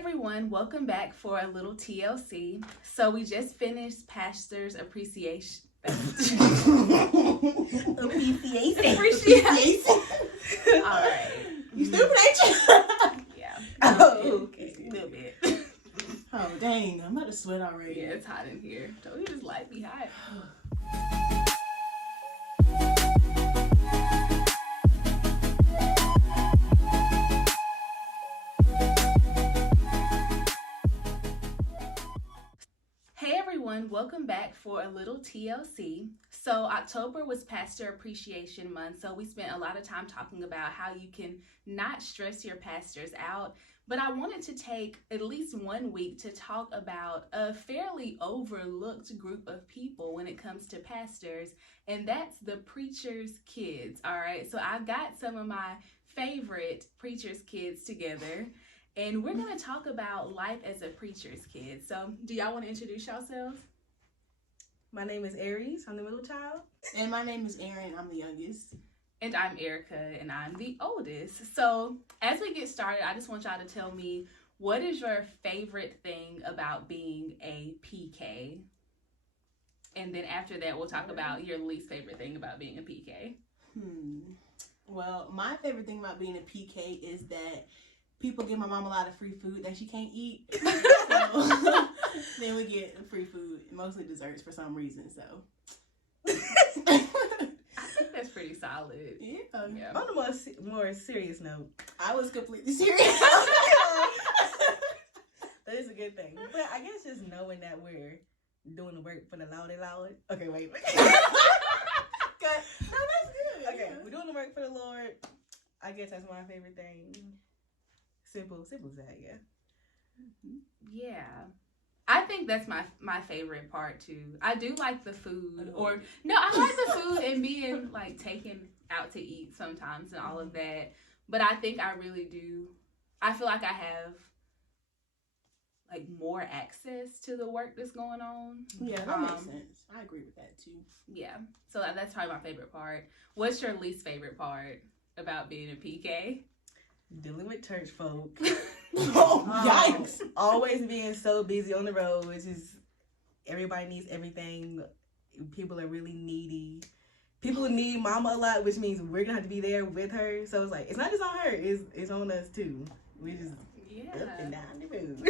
everyone, welcome back for a little TLC. So we just finished Pastor's Appreciation. Appreciation. All right. You stupid, ain't you? Yeah. Oh, okay. A little bit. Oh, dang. I'm about to sweat already. Yeah, it's hot in here. Don't you just light me hot? Hey everyone, welcome back for a little TLC. So October was Pastor Appreciation Month, so we spent a lot of time talking about how you can not stress your pastors out. But I wanted to take at least 1 week to talk about a fairly overlooked group of people when it comes to pastors, and that's the preacher's kids. All right, so I got some of my favorite preacher's kids together. And we're going to talk about life as a preacher's kid. So, do y'all want to introduce yourselves? My name is Aries. I'm the middle child. And my name is Erin. I'm the youngest. And I'm Erica, and I'm the oldest. So, as we get started, I just want y'all to tell me, what is your favorite thing about being a PK? And then after that, we'll talk about your least favorite thing about being a PK. Well, my favorite thing about being a PK is that people give my mom a lot of free food that she can't eat. So then we get free food, mostly desserts for some reason. So I think that's pretty solid. yeah. On a more serious note, I was completely serious. that is a good thing. But I guess just knowing that we're doing the work for the Lord. Okay, wait. Good. No, that's good. Okay, Yeah. we're doing the work for the Lord. I guess that's my favorite thing. Simple as that, yeah. Yeah. I think that's my favorite part too. I do like the food, I like the food and being like taken out to eat sometimes and all of that. But I think I really do. I feel like I have like more access to the work that's going on. Yeah, that makes sense. I agree with that too. Yeah. So that's probably my favorite part. What's your least favorite part about being a PK? Dealing with church folk. Oh, yikes. Always being so busy on the road, which is everybody needs everything. People are really needy. People need mama a lot, which means we're gonna have to be there with her. So it's like it's not just on her, it's on us too. We just up and down the road.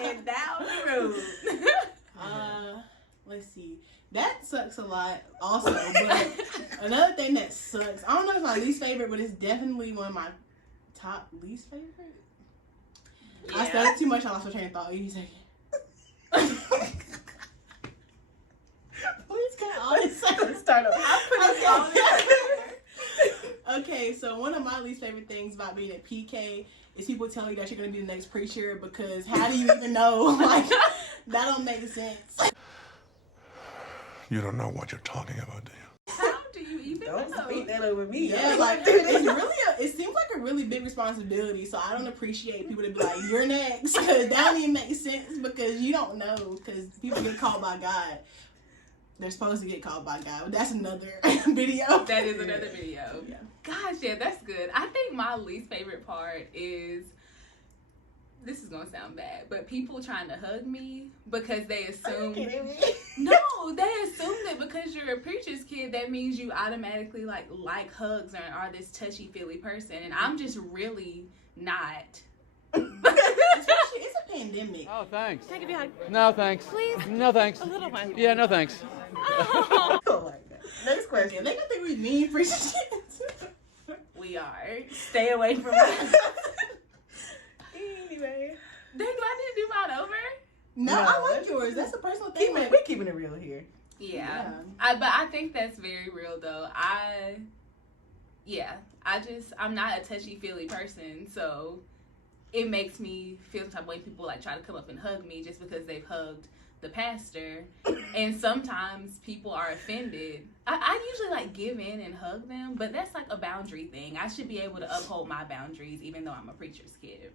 And down the road. Let's see. That sucks a lot also, but another thing that sucks, I don't know if it's my least favorite, but it's definitely one of my top least favorite. Yeah. I started too much. I lost my train of thought. Give me a second. Please cut all this. Start up. Okay, so one of my least favorite things about being a PK is people telling you that you're going to be the next preacher, because how do you even know? Like, that don't make sense. You don't know what you're talking about, do you? How do you even Don't know? speak that over me. Yeah, like it's really it seems like a really big responsibility. So I don't appreciate people to be like, "You're next," because that don't even make sense, because you don't know, because people get called by God. They're supposed to get called by God. But that's another video. That is another video. Yeah. Gosh, yeah, that's good. I think my least favorite part is, this is gonna sound bad, but people trying to hug me because they assume they assume that because you're a preacher's kid, that means you automatically like hugs and are this touchy-feely person, and I'm just really not. Especially, it's a pandemic. Oh, thanks. Take a big hug. No, thanks. Please? No, thanks. A little one. Yeah, no, thanks. Oh. Oh my God. Next question. They gonna think we mean preachers. We are. Stay away from us. Anyway. Dang, do I need to do mine over? No, No, I like yours. That's a personal thing. We're keeping it real here. Yeah. Yeah. But I think that's very real though. I'm not a touchy-feely person, so it makes me feel some type of way people like try to come up and hug me just because they've hugged the pastor. And sometimes people are offended. I usually like give in and hug them, but that's like a boundary thing. I should be able to uphold my boundaries even though I'm a preacher's kid.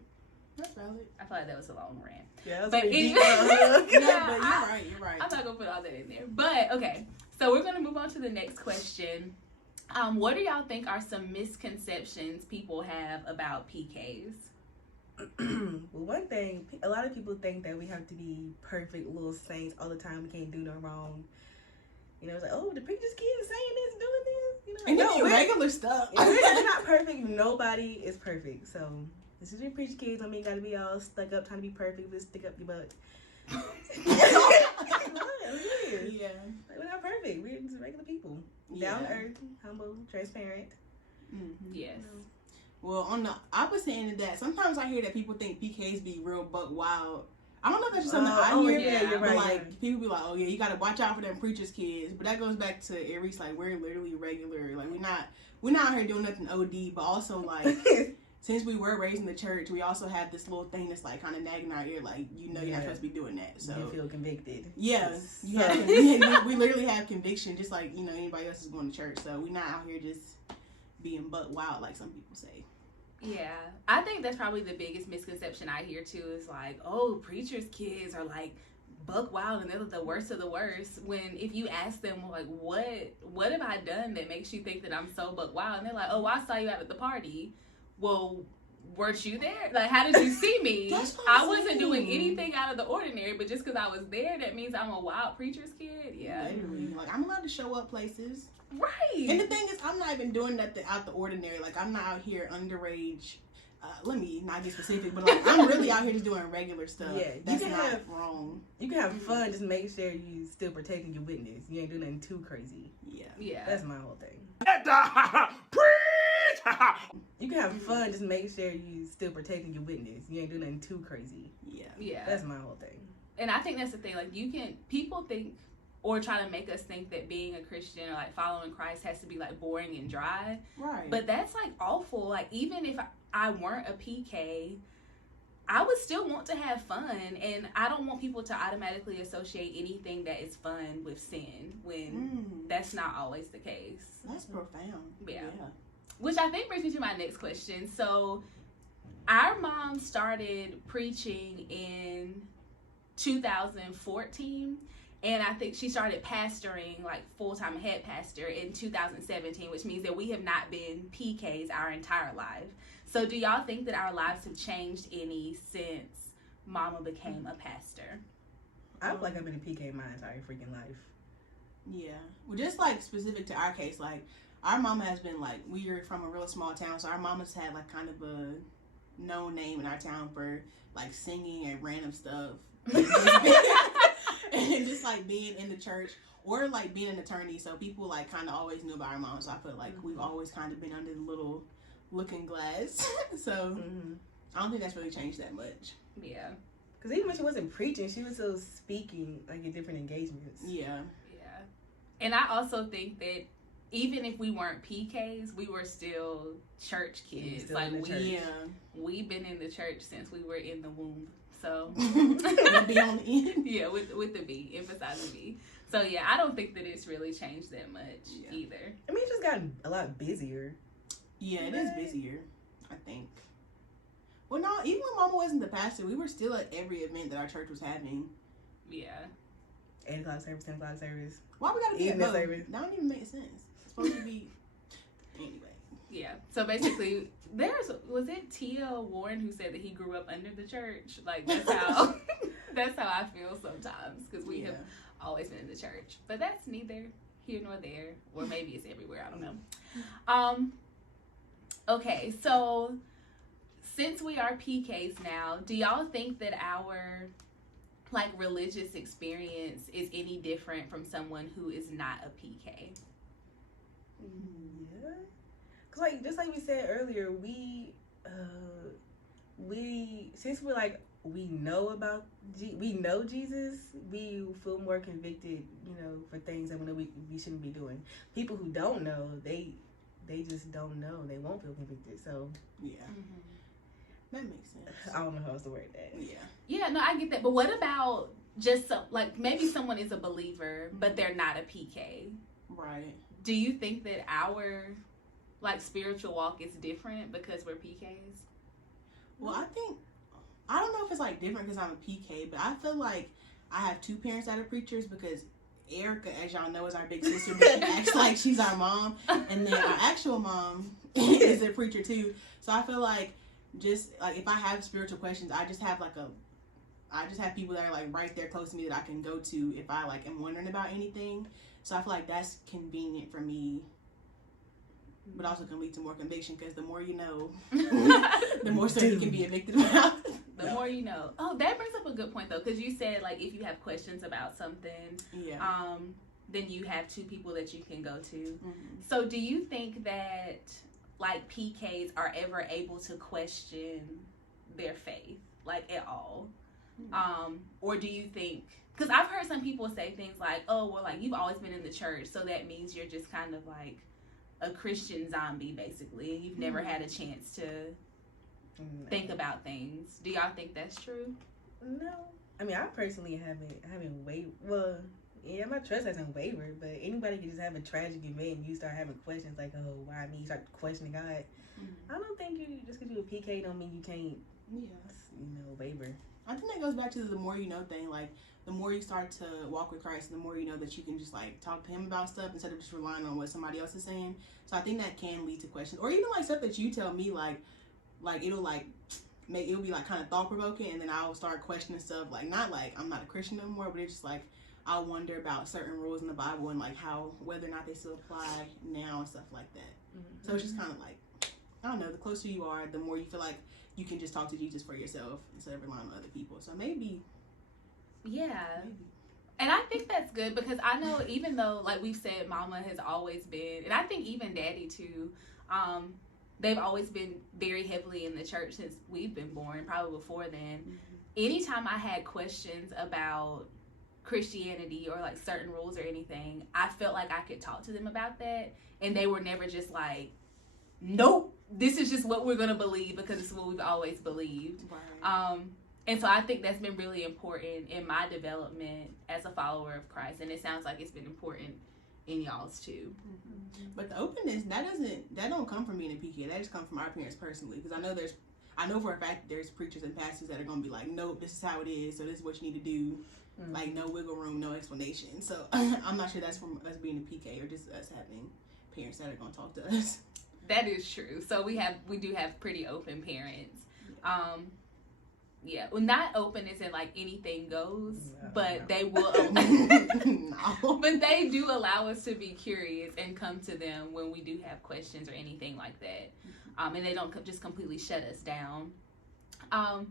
That's valid. I feel like that was a long rant. Yeah, that's But pretty anyway, deep. Yeah, but you're right. I'm not gonna put all that in there. But okay, so we're gonna move on to the next question. What do y'all think are some misconceptions people have about PKs? Ooh, one thing, a lot of people think that we have to be perfect little saints all the time. We can't do no wrong. You know, it's like, oh, the preacher's kid is saying this, doing this. You know, And no, you regular stuff. we're not perfect. Nobody is perfect. So this is your preacher kids. I mean, you gotta be all stuck up trying to be perfect. Just stick up your butt. Yeah. Like, we're not perfect. We're just regular people. Down to earth, humble, transparent. Mm-hmm. Yes. Well, on the opposite end of that, sometimes I hear that people think PKs be real buck wild. I don't know if that's just something I hear, yeah, you're but right. People be like, oh yeah, you gotta watch out for them preachers kids. But that goes back to Aries, like we're literally regular. Like we're not out here doing nothing OD, but also like since we were raised in the church, we also have this little thing that's like kind of nagging our ear, like you're not supposed to be doing that. So you feel convicted. Yeah, we literally have conviction, just like anybody else is going to church. So we're not out here just being butt wild like some people say. Yeah, I think that's probably the biggest misconception I hear too is like, oh, preachers' kids are like buck wild and they're the worst of the worst. When if you ask them like, what have I done that makes you think that I'm so buck wild? And they're like, oh, I saw you out at the party. Well, weren't you there? Like, how did you see me? I wasn't doing anything out of the ordinary, but just because I was there, that means I'm a wild preacher's kid. Yeah, Literally. Like I'm allowed to show up places. right. And the thing is, I'm not even doing nothing out the ordinary. Like, I'm not out here underage. Let me not get specific, but like, I'm really out here just doing regular stuff. Yeah, that's not wrong. You can have fun, just make sure you still protecting your witness. You ain't doing nothing too crazy. Yeah. That's my whole thing. Preach! You can have fun, just make sure you still protecting your witness. You ain't doing nothing too crazy. Yeah. That's my whole thing. And I think that's the thing. Like, people think or try to make us think that being a Christian or like following Christ has to be like boring and dry. Right. But that's like awful. Like, even if I weren't a PK, I would still want to have fun, and I don't want people to automatically associate anything that is fun with sin when that's not always the case. That's profound. Yeah. Which I think brings me to my next question. So, our mom started preaching in 2014, and I think she started pastoring, like full-time head pastor, in 2017, which means that we have not been PKs our entire life. So do y'all think that our lives have changed any since Mama became a pastor? I feel like I've been a PK my entire freaking life. Yeah. Well, just like specific to our case, like our mama has been like, we are from a real small town, so our mama's had like kind of a known name in our town for like singing and random stuff. And just like being in the church or like being an attorney, so people like kind of always knew about our mom. So I feel like we've always kind of been under the little looking glass. So I don't think that's really changed that much. Yeah. Because even when she wasn't preaching, she was still speaking like in different engagements. Yeah. And I also think that even if we weren't PKs, we were still church kids. Still like we've been in the church since we were in the womb. So be on the end. Yeah, with the B, emphasize the B. So yeah, I don't think that it's really changed that much either. I mean, it's just gotten a lot busier. Yeah, it is busier, I think. Well, no, even when Mama wasn't the pastor, we were still at every event that our church was having. Yeah. 8 o'clock service, 10 o'clock service. Why we gotta be at Evening both? service. That don't even make sense. It's supposed to be anyway. Yeah. So basically, was it Tia Warren who said that he grew up under the church? Like that's how I feel sometimes, because we have always been in the church. But that's neither here nor there, or maybe it's everywhere. I don't know. Okay, so since we are PKs now, do y'all think that our like religious experience is any different from someone who is not a PK? Yeah. Cause like just like we said earlier, we since we're like we know Jesus, we feel more convicted, for things that we shouldn't be doing. People who don't know, they just don't know. They won't feel convicted. So that makes sense. I don't know how else to word that. Yeah, no, I get that. But what about just like maybe someone is a believer, but they're not a PK? Right. Do you think that our like spiritual walk is different because we're PKs? Well, I don't know if it's like different because I'm a PK, but I feel like I have two parents that are preachers, because Erica, as y'all know, is our big sister, but she acts like she's our mom, and then our actual mom is a preacher too. So I feel like just like if I have spiritual questions, I just have people that are like right there close to me that I can go to if I like am wondering about anything. So I feel like that's convenient for me, but also can lead to more conviction because the more you know, the more stuff you can be evicted about. The more you know. Oh, that brings up a good point though, because you said like if you have questions about something, then you have two people that you can go to. Mm-hmm. So do you think that like PKs are ever able to question their faith, like at all? Mm-hmm. Or do you think, because I've heard some people say things like, oh, well, like you've always been in the church, so that means you're just kind of like a Christian zombie, basically. You've never had a chance to think about things. Do y'all think that's true? No. I mean, I personally haven't wavered. Well, yeah, my trust hasn't wavered, but anybody can just have a tragic event and you start having questions like, oh, why me? You start questioning God. Mm-hmm. I don't think you, just because you're a PK don't mean you can't, waver. I think that goes back to the more you know thing. Like, the more you start to walk with Christ, the more you know that you can just, like, talk to him about stuff instead of just relying on what somebody else is saying. So I think that can lead to questions. Or even, like, stuff that you tell me, like it'll, like, it'll be, like, kind of thought-provoking, and then I'll start questioning stuff. Like, not, like, I'm not a Christian no more, but it's just, like, I'll wonder about certain rules in the Bible and, like, whether or not they still apply now and stuff like that. Mm-hmm. So it's just kind of, like, I don't know, the closer you are, the more you feel like you can just talk to Jesus for yourself instead of relying on other people. So maybe. Yeah. Maybe. And I think that's good because I know even though, like we've said, Mama has always been, and I think even Daddy too, they've always been very heavily in the church since we've been born, probably before then. Mm-hmm. Anytime I had questions about Christianity or like certain rules or anything, I felt like I could talk to them about that, and they were never just like, nope, this is just what we're going to believe because it's what we've always believed. Right. And so I think that's been really important in my development as a follower of Christ. And it sounds like it's been important in y'all's too. Mm-hmm. But the openness, that don't come from being a PK. That just comes from our parents personally. Because I know for a fact there's preachers and pastors that are going to be like, nope, this is how it is. So this is what you need to do. Mm-hmm. Like no wiggle room, no explanation. So I'm not sure that's from us being a PK or just us having parents that are going to talk to us. That is true. So we do have pretty open parents. Yeah. Well, not open as in like anything goes, but they will. But they do allow us to be curious and come to them when we do have questions or anything like that. And they don't just completely shut us down. I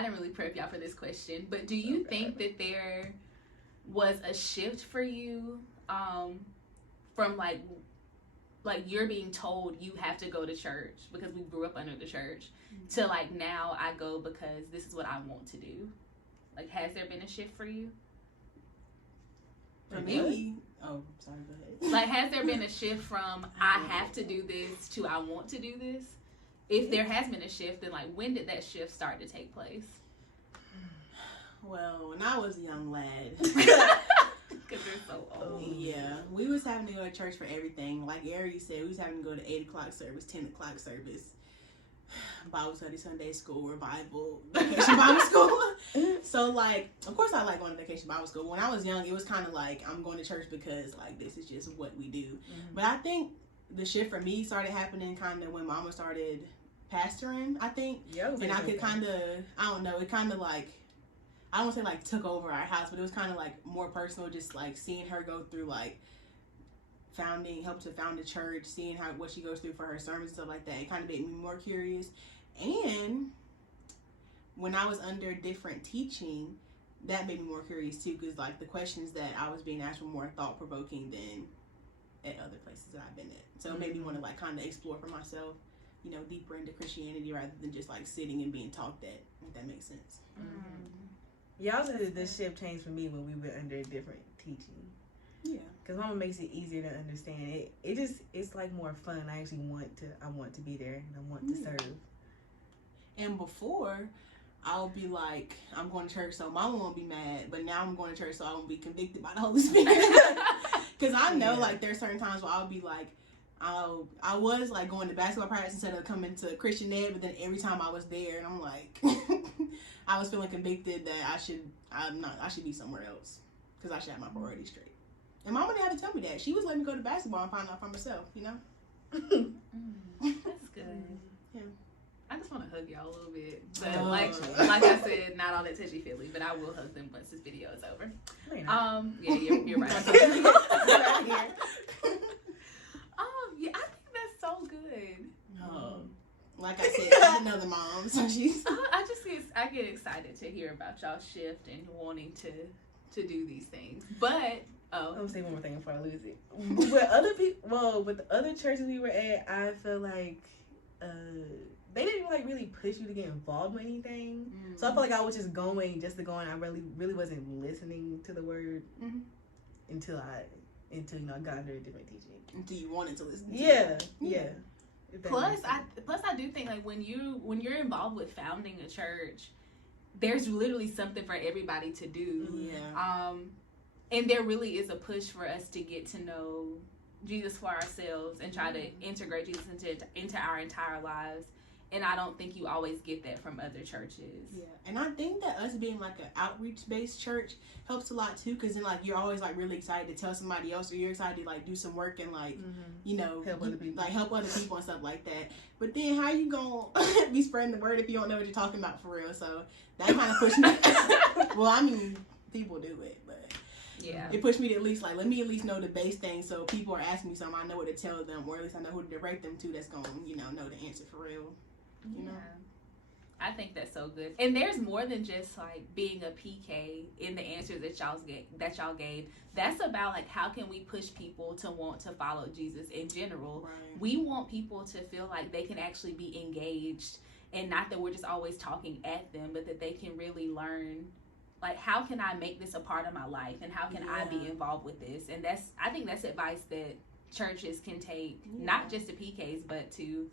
didn't really prep y'all for this question, but do you think that there was a shift for you from like you're being told you have to go to church because we grew up under the church to like now I go because this is what I want to do? Like, has there been a shift for you? For me? Oh, sorry, go ahead. Like, has there been a shift from I have to do this to I want to do this? If there has been a shift, then like when did that shift start to take place? Well, when I was a young lad. Because they're so old. Yeah, we was having to go to church for everything. Like Ari said, we was having to go to 8 o'clock service, 10 o'clock service, Bible study, Sunday school, revival, vacation Bible school. So, like, of course I like going to vacation Bible school. When I was young, it was kind of like, I'm going to church because, like, this is just what we do. Mm-hmm. But I think the shift for me started happening kind of when Mama started pastoring, I think. Yeah, and I could kind of, I don't know, it kind of like, I don't want to say like took over our house, but it was kind of like more personal, just like seeing her go through like help to found a church, seeing what she goes through for her sermons and stuff like that. It kind of made me more curious. And when I was under different teaching, that made me more curious too, because like the questions that I was being asked were more thought provoking than at other places that I've been at. So it made me want to like kind of explore for myself, deeper into Christianity rather than just like sitting and being taught that, if that makes sense. Mm-hmm. Yeah, I would say that this shift changed for me when we were under different teaching. Yeah, because Mama makes it easier to understand. It's like more fun. I actually want to be there and I want to serve. And before, I'll be like, I'm going to church so Mama won't be mad, but now I'm going to church so I won't be convicted by the Holy Spirit. Because I know like there's certain times where I'll be like, I was like going to basketball practice instead of coming to Christian Ed, but then every time I was there and I'm like, I was feeling convicted that I should be somewhere else because I should have my priorities straight. And Mama didn't have to tell me that. She was letting me go to basketball and find out for myself, That's good. Yeah. I just want want to hug y'all a little bit, but like I said, not all that touchy feely. But I will hug them once this video is over. Yeah, you're right. Yeah, I think that's so good. Like I said, she's another mom, so she's. I get excited to hear about y'all shift and wanting to do these things. But I'm gonna say one more thing before I lose it. With the other churches we were at, I feel like they didn't like really push you to get involved with anything. So I felt like I was just going just to go, and I really wasn't listening to the word until you know I got under a different teaching. Until you wanted to listen. Yeah. Plus I do think like when you're involved with founding a church, there's literally something for everybody to do. Yeah. And there really is a push for us to get to know Jesus for ourselves and try to integrate Jesus into our entire lives. And I don't think you always get that from other churches. Yeah, and I think that us being like an outreach-based church helps a lot too, because then like you're always like really excited to tell somebody else, or you're excited to like do some work and like you know help other people and stuff like that. But then how you gonna be spreading the word if you don't know what you're talking about for real? So that kind of pushed me. Well, I mean, people do it, but yeah, it pushed me to at least like let me at least know the base thing, so people are asking me something, I know what to tell them, or at least I know who to direct them to. That's gonna know the answer for real. You know? I think that's so good. And there's more than just like being a PK in the answers that y'all gave. That's about like how can we push people to want to follow Jesus in general. Right. We want people to feel like they can actually be engaged, and not that we're just always talking at them, but that they can really learn like how can I make this a part of my life, and how can I be involved with this. And I think that's advice that churches can take, not just to PKs but to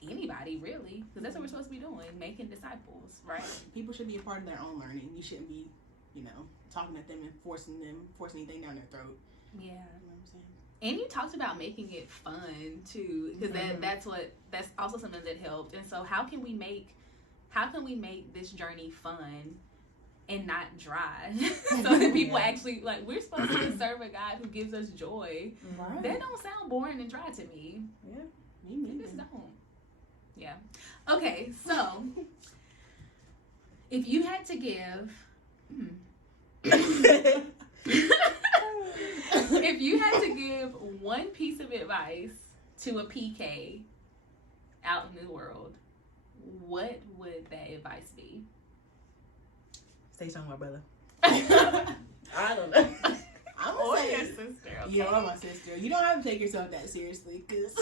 anybody really, because that's what we're supposed to be doing, making disciples, right? People should be a part of their own learning. You shouldn't be talking at them and forcing anything down their throat. Yeah, you know what I'm saying? And you talked about making it fun too, because that's also something that helped. And so how can we make this journey fun and not dry, so that people actually like, we're supposed to serve a God who gives us joy. Right. That don't sound boring and dry to me. Yeah, me neither. It just don't. Yeah. Okay, so if you had to give if you had to give one piece of advice to a PK out in the world, what would that advice be? Stay strong, my brother. I don't know. I'm Or gonna say your sister, okay? Yeah, or my sister. You don't have to take yourself that seriously, because,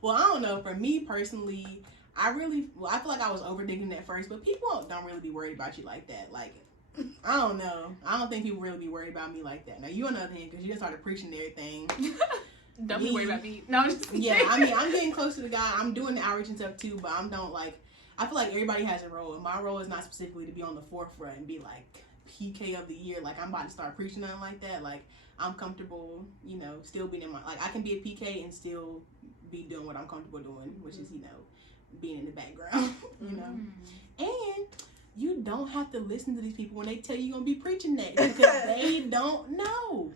well, I don't know. For me personally, I feel like I was overthinking at first, but people don't really be worried about you like that. Like, I don't know. I don't think people really be worried about me like that. Now, you on the other hand, because you just started preaching and everything. Don't be worried about me. No, I'm just yeah, I mean, I'm getting close to the guy. I'm doing the outreach and stuff too, but I feel like everybody has a role, and my role is not specifically to be on the forefront and be like PK of the year. Like, I'm about to start preaching nothing like that. Like, I'm comfortable, still being in I can be a PK and still be doing what I'm comfortable doing, which is, being in the background, And you don't have to listen to these people when they tell you you're going to be preaching next, because they don't know.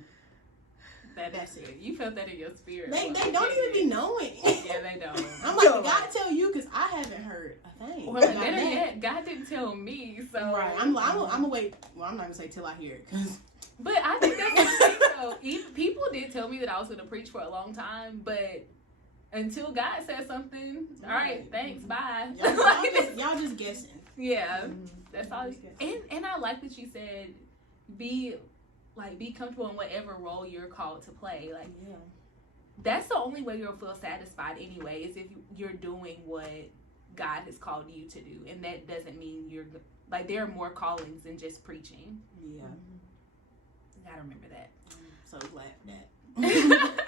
That's it. You felt that in your spirit. They don't even be knowing. Yeah, they don't. I'm like, God tell you, because I haven't heard a thing. Well, better yet, God didn't tell me, so. Right. I'm gonna wait. Well, I'm not going to say till I hear it, because. But I think that's the thing, though. People did tell me that I was going to preach for a long time, but until God said something, all right, thanks, bye. Y'all just guessing. Yeah, that's all. And I like that you said, be comfortable in whatever role you're called to play. Like, that's the only way you'll feel satisfied anyway, is if you're doing what God has called you to do. And that doesn't mean there are more callings than just preaching. Yeah. I gotta remember that. I'm so glad for that.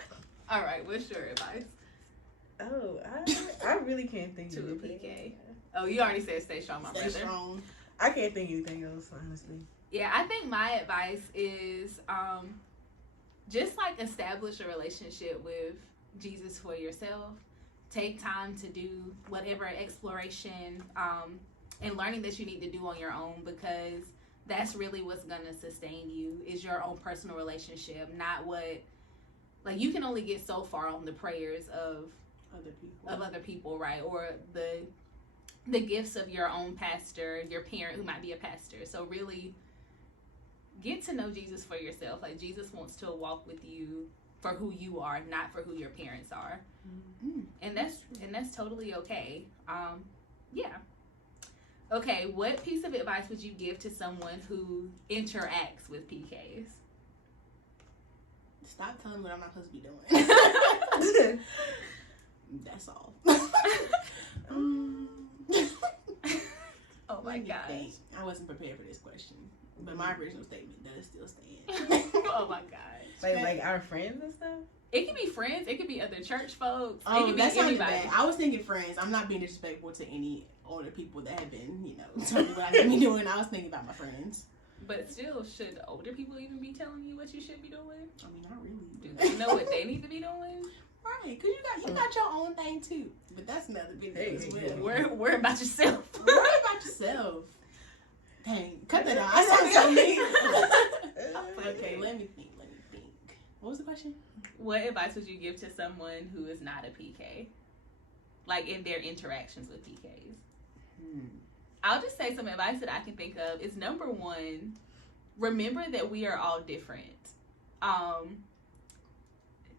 All right, what's your advice? Oh, I really can't think to of a anything. PK. Oh, you already said stay strong, my brother. Stay strong. I can't think of anything else, honestly. Yeah, I think my advice is just like establish a relationship with Jesus for yourself. Take time to do whatever exploration and learning that you need to do on your own, because that's really what's gonna sustain you, is your own personal relationship, not what, like, you can only get so far on the prayers of other people, right? Or the the gifts of your own pastor, your parent who might be a pastor. So really get to know Jesus for yourself. Like, Jesus wants to walk with you for who you are, not for who your parents are. And that's totally okay. Yeah. Okay, what piece of advice would you give to someone who interacts with PKs? Stop telling me what I'm not supposed to be doing. That's all. Oh my gosh. I wasn't prepared for this question, but my original statement does still stand. Oh my gosh. Like our friends and stuff? It could be friends. It could be other church folks. It Oh, could be that sounded anybody. bad. I was thinking friends. I'm not being disrespectful to any older people that have been, telling me what I should be doing. I was thinking about my friends. But still, should older people even be telling you what you should be doing? I mean, not really. Do they know what they need to be doing? Right, because you got your own thing too. But that's another video as well. Worry about yourself. Worry about yourself. Dang, cut that out. I sound so mean. Okay, let me think. What was the question? What advice would you give to someone who is not a PK? Like, in their interactions with PKs? I'll just say some advice that I can think of is, number one, remember that we are all different.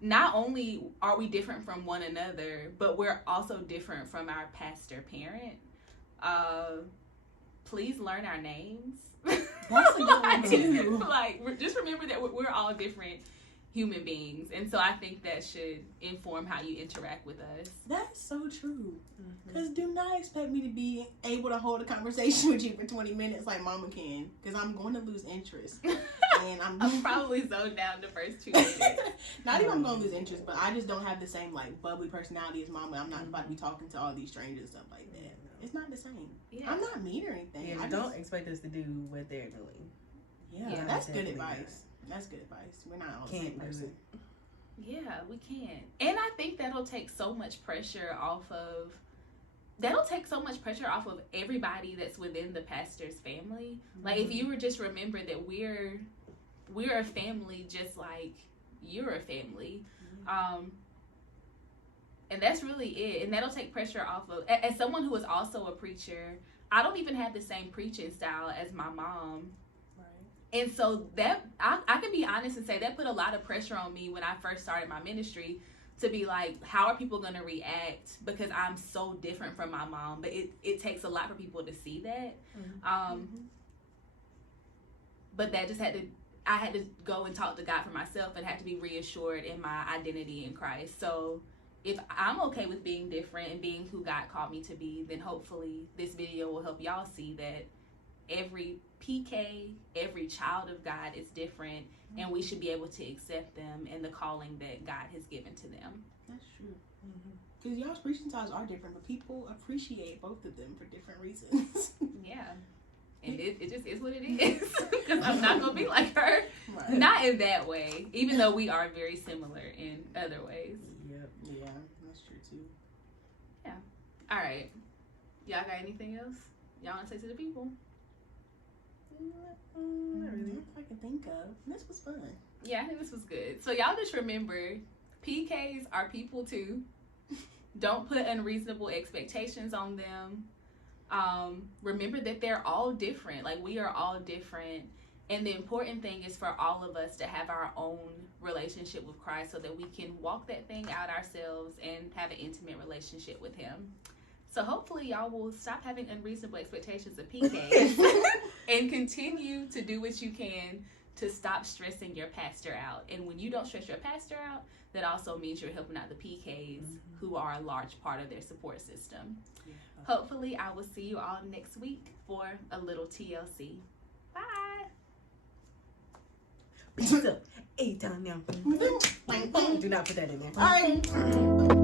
Not only are we different from one another, but we're also different from our pastor parent. Please learn our names. That's a good one too. Like, just remember that we're all different human beings, and so I think that should inform how you interact with us. That's so true. Because do not expect me to be able to hold a conversation with you for 20 minutes like Mama can, because I'm going to lose interest. And I'm probably zoned down the first 2 minutes. Not even I'm going to lose interest, but I just don't have the same like bubbly personality as Mama. I'm not about to be talking to all these strangers and stuff like that. It's not the same. Yeah. I'm not mean or anything. Yeah, don't expect us to do what they're doing. Yeah, that's good advice. That's good advice. We're not all the same person. Yeah, we can. And I think that'll take so much pressure off of everybody that's within the pastor's family. Like, if you were just remember that we're a family just like you're a family. And that's really it. And that'll take pressure off of, as someone who is also a preacher, I don't even have the same preaching style as my mom. And so that, I can be honest and say that put a lot of pressure on me when I first started my ministry, to be like, how are people going to react? Because I'm so different from my mom. But it takes a lot for people to see that. But that just I had to go and talk to God for myself and had to be reassured in my identity in Christ. So if I'm okay with being different and being who God called me to be, then hopefully this video will help y'all see that every PK, every child of God is different, and we should be able to accept them and the calling that God has given to them. That's true. Because y'all's preaching styles are different, but people appreciate both of them for different reasons. Yeah. And it just is what it is. Because I'm not going to be like her. Right. Not in that way, even though we are very similar in other ways. Yep. Yeah, that's true too. Yeah. All right. Y'all got anything else y'all want to say to the people? Not really. I can think of. This was fun. Yeah, I think this was good. So y'all just remember, PKs are people too. Don't put unreasonable expectations on them. Remember that they're all different. Like, we are all different. And the important thing is for all of us to have our own relationship with Christ so that we can walk that thing out ourselves and have an intimate relationship with him. So hopefully y'all will stop having unreasonable expectations of PKs and continue to do what you can to stop stressing your pastor out. And when you don't stress your pastor out, that also means you're helping out the PKs who are a large part of their support system. Yeah. Hopefully I will see you all next week for a little TLC. Bye. Peace up. 8 down now. Do not put that in there. All right.